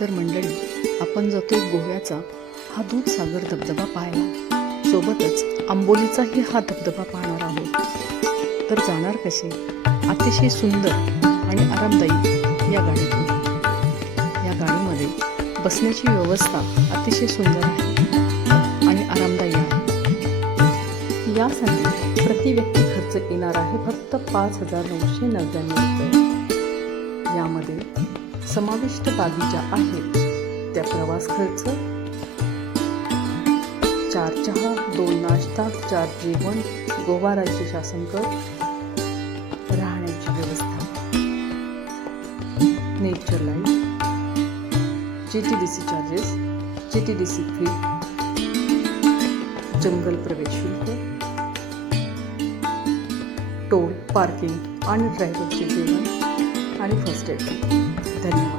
तर मंडळी, आपण जातोय गोव्याचा हा दूधसागर धबधबा पाहायला. सोबतच आंबोलीचाही हा धबधबा पाहणार आहोत. तर जाणार कसे? अतिशय सुंदर आणि आरामदायी या गाडीतून. या गाडीमध्ये बसण्याची व्यवस्था अतिशय सुंदर आहे आणि आरामदायी आहे. यासाठी प्रति व्यक्ती खर्च येणार आहे फक्त 5,999 रुपये. यामध्ये समाविष्ट बाबी ज्या आहेत त्या प्रवास खर्च, 4 चहा, 2 नाश्ता, 4 जेवण, गोवा राज्य शासन कर, राहण्याची व्यवस्था, nature life, GTDC charges, GTDC fee, जंगल प्रवेश शुल्क, टोल, पार्किंग आणि ड्रायव्हरचे जेवण आणि फर्स्ट एड. धन्यवाद.